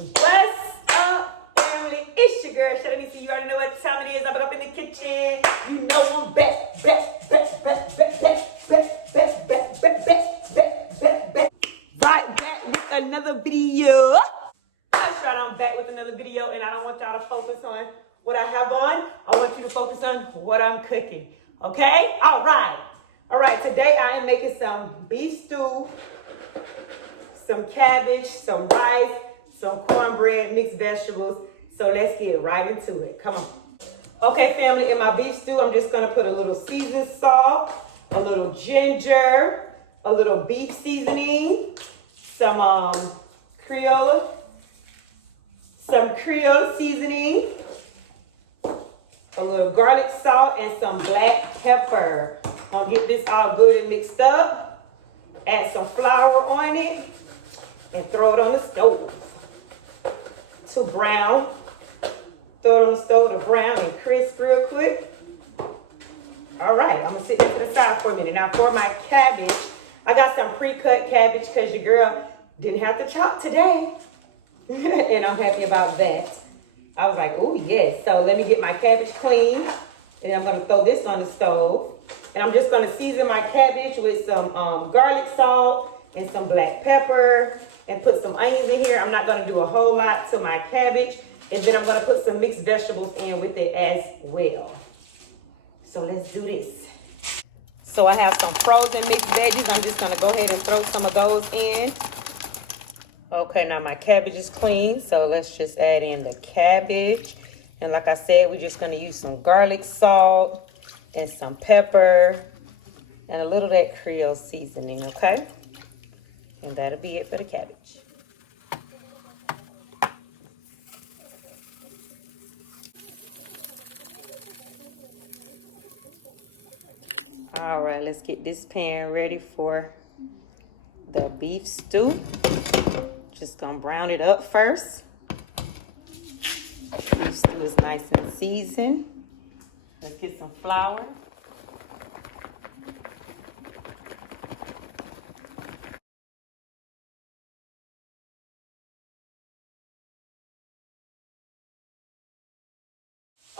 What's up, family? It's your girl, Shadani. You already know what time it is. I'm up in the kitchen. You know I'm back. Right back with another video. That's right, I'm back with another video, and I don't want y'all to focus on what I have on. I want you to focus on what I'm cooking. Okay? All right. Today I am making some beef stew, some cabbage, some rice, some cornbread, mixed vegetables. So let's get right into it. Come on. Okay, family, in my beef stew, I'm just gonna put a little seasoned salt, a little ginger, a little beef seasoning, some Creole seasoning, a little garlic salt, and some black pepper. Gonna get this all good and mixed up. Add some flour on it and throw it on the stove to brown. Throw it on the stove to brown and crisp real quick. All right, I'm gonna sit there to the side for a minute. Now for my cabbage, I got some pre-cut cabbage because your girl didn't have to chop today. And I'm happy about that. I was like, oh yes. So let me get my cabbage clean. And I'm gonna throw this on the stove. And I'm just gonna season my cabbage with some garlic salt and some black pepper and put some onions in here. I'm not gonna do a whole lot to my cabbage. And then I'm gonna put some mixed vegetables in with it as well. So let's do this. So I have some frozen mixed veggies. I'm just gonna go ahead and throw some of those in. Okay, now my cabbage is clean. So let's just add in the cabbage. And like I said, we're just gonna use some garlic salt and some pepper and a little of that Creole seasoning, okay? And that'll be it for the cabbage. All right, let's get this pan ready for the beef stew. Just gonna brown it up first. Beef stew is nice and seasoned. Let's get some flour.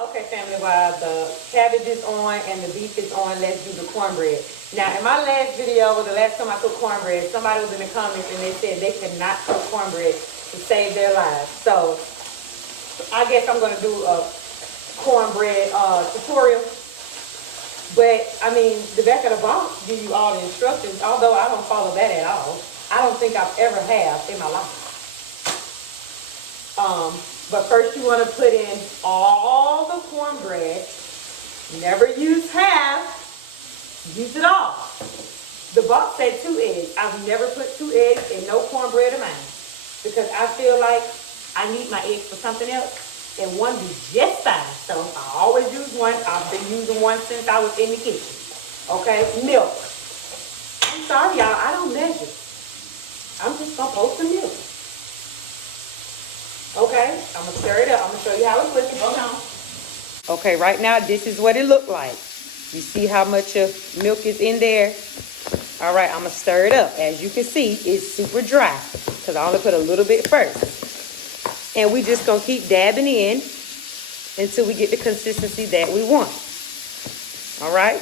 Okay, family, while the cabbage is on and the beef is on, let's do the cornbread. Now, in my last video, the last time I cooked cornbread, somebody was in the comments and they said they could not cook cornbread to save their lives. So, I guess I'm going to do a cornbread tutorial. But, I mean, the back of the box give you all the instructions, although I don't follow that at all. I don't think I've ever have in my life. But first you want to put in all the cornbread. Never use half. Use it all. The box said 2 eggs. I've never put 2 eggs in no cornbread of mine. Because I feel like I need my eggs for something else. And one be just fine. So I always use one. I've been using one since I was in the kitchen. Okay? Milk. I'm sorry, y'all. I don't measure. I'm just going to post the milk. Okay, I'm gonna stir it up. I'm gonna show you how it's looking. Hold on. Okay, right now this is what it looked like. You see how much of milk is in there? All right, I'm gonna stir it up. As you can see, it's super dry because I only put a little bit first. And we just gonna keep dabbing in until we get the consistency that we want. All right,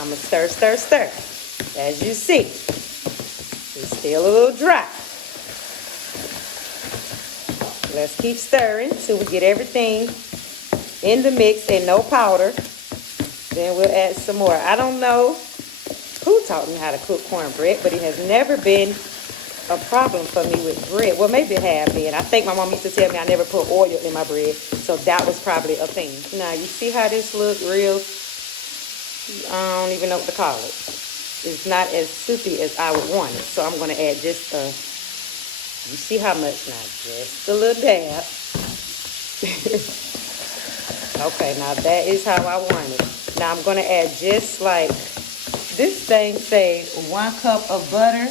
I'm gonna stir. As you see, it's still a little dry. Let's keep stirring till we get everything in the mix and no powder. Then we'll add some more. I don't know who taught me how to cook cornbread, but it has never been a problem for me with bread. Well, maybe it has been. I think my mom used to tell me I never put oil in my bread, so that was probably a thing. Now, you see how this looks real? I don't even know what to call it. It's not as soupy as I would want it, so I'm going to add just a... You see how much now? Just a little dab. Okay, now that is how I want it. Now I'm going to add just like, this thing say 1 cup of butter.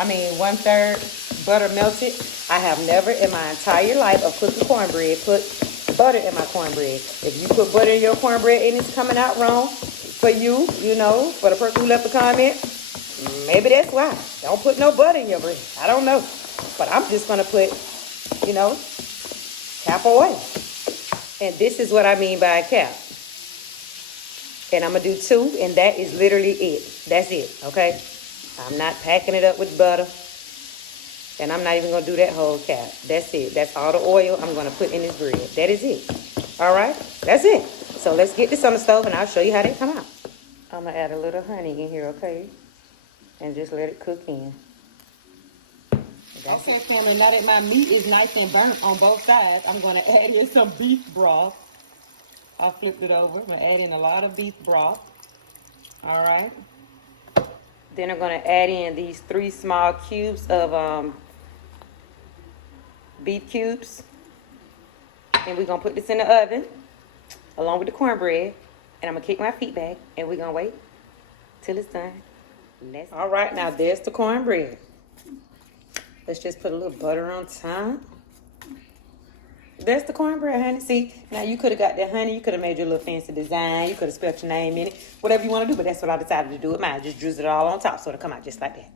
I mean 1/3 butter melted. I have never in my entire life of cooking cornbread put butter in my cornbread. If you put butter in your cornbread and it's coming out wrong for you, you know, for the person who left the comment, maybe that's why. Don't put no butter in your bread. I don't know. But I'm just gonna put, you know, half oil. And this is what I mean by a cap. And I'm gonna do 2, and that is literally it. That's it, okay? I'm not packing it up with butter. And I'm not even gonna do that whole cap. That's it. That's all the oil I'm gonna put in this bread. That is it. All right, that's it. So let's get this on the stove and I'll show you how they come out. I'm gonna add a little honey in here, okay? And just let it cook in. Okay, family, now that my meat is nice and burnt on both sides, I'm gonna add in some beef broth. I flipped it over. I'm gonna add in a lot of beef broth. All right. Then I'm gonna add in these 3 small cubes of beef cubes. And we're gonna put this in the oven along with the cornbread. And I'm gonna kick my feet back and we're gonna wait till it's done. All right, now there's the cornbread. Let's just put a little butter on top. There's the cornbread, honey. See, now you could have got that honey. You could have made your little fancy design. You could have spelled your name in it. Whatever you want to do, but that's what I decided to do with mine. Just drizzle it all on top so it'll come out just like that.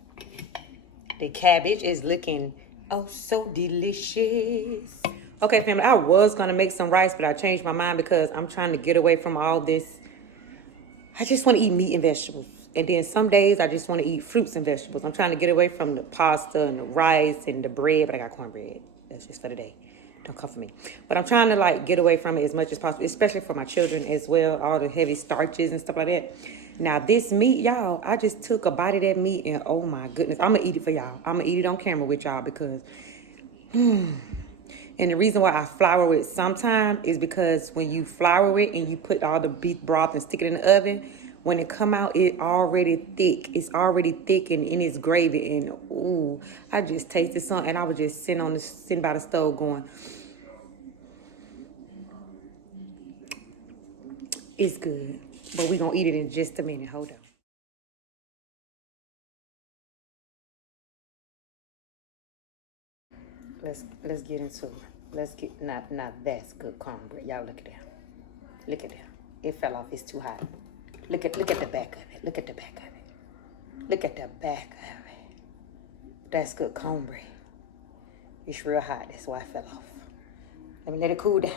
The cabbage is looking oh so delicious. Okay, family, I was going to make some rice, but I changed my mind because I'm trying to get away from all this. I just want to eat meat and vegetables. And then some days I just want to eat fruits and vegetables. I'm trying to get away from the pasta and the rice and the bread, but I got cornbread. That's just for today. Don't come for me. But I'm trying to like get away from it as much as possible, especially for my children as well, all the heavy starches and stuff like that. Now this meat, y'all, I just took a bite of that meat and oh my goodness, I'm going to eat it for y'all. I'm going to eat it on camera with y'all because, and the reason why I flour it sometimes is because when you flour it and you put all the beef broth and stick it in the oven, when it come out, it already thick. It's already thick and in its gravy. And ooh, I just tasted something and I was just sitting by the stove going, it's good. But we're going to eat it in just a minute. Hold on. Let's get into it. Let's get, now that's good cornbread. Y'all look at that. Look at that. It fell off. It's too hot. Look at the back of it. Look at the back of it. Look at the back of it. That's good cornbread. It's real hot. That's why it fell off. Let me let it cool down.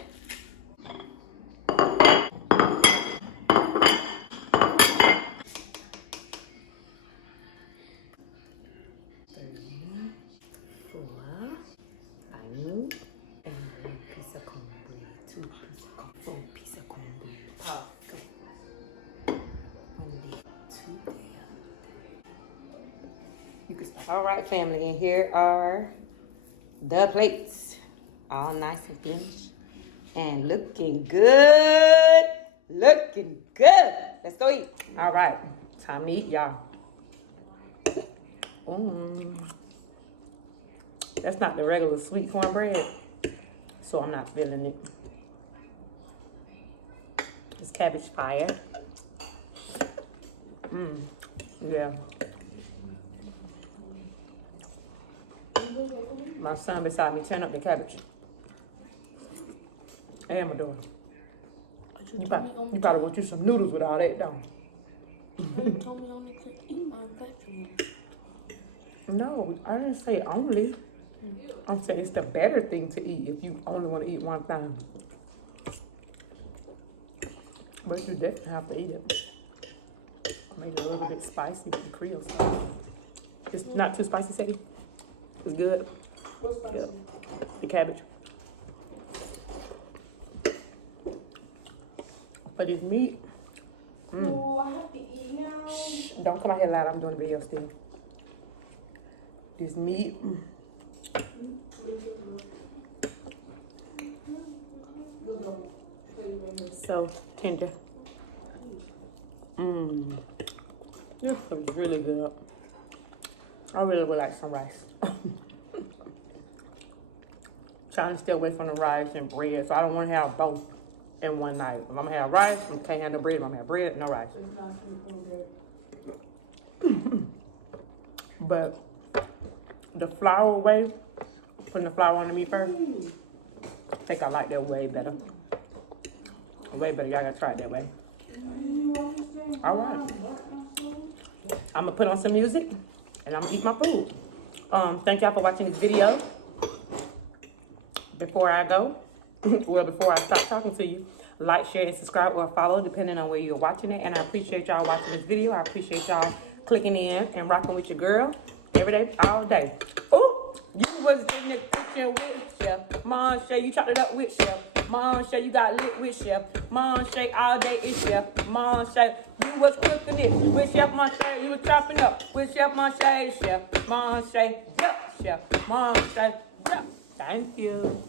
All right, family, and here are the plates. All nice and finished. And looking good. Looking good. Let's go eat. All right, time to eat, y'all. That's not the regular sweet cornbread, so I'm not feeling it. It's cabbage fire. Yeah. My son beside me turn up the cabbage. And my daughter. You probably want you some noodles with all that, don't you? You told me only to eat my vegetables. No, I didn't say only. I'm saying it's the better thing to eat if you only want to eat one thing. But you definitely have to eat it. Make it a little bit spicy with the Creole sauce. It's not too spicy, Sadie. It's good. What's spicy? Yep. The cabbage. For this meat. Oh, I have to eat now. Shh, don't come out here loud. I'm doing a video still. This meat. So tender. This is really good. I really would like some rice. Trying to stay away from the rice and bread, so I don't want to have both in one night. If I'm gonna have rice, I can't have no bread. If I'm gonna have bread, no rice. But the flour way, putting the flour on the meat first, I think I like that way better. Way better. Y'all gotta try it that way. All right. I'm gonna put on some music and I'm gonna eat my food. Thank y'all for watching this video. Before I go, well, before I stop talking to you, like, share, and subscribe or follow, depending on where you're watching it. And I appreciate y'all watching this video. I appreciate y'all clicking in and rocking with your girl every day, all day. Ooh, you was in the kitchen with Chef Mom Shay. You chopped it up with Chef Mom Shay. You got lit with Chef Mom Shay. All day is Chef Mom Shay. You was cooking it with Chef Mom Shay. You was chopping up with Chef Mom Shay. Chef Mom Shay. Yep, Chef Mom Shay. Yep. Thank you.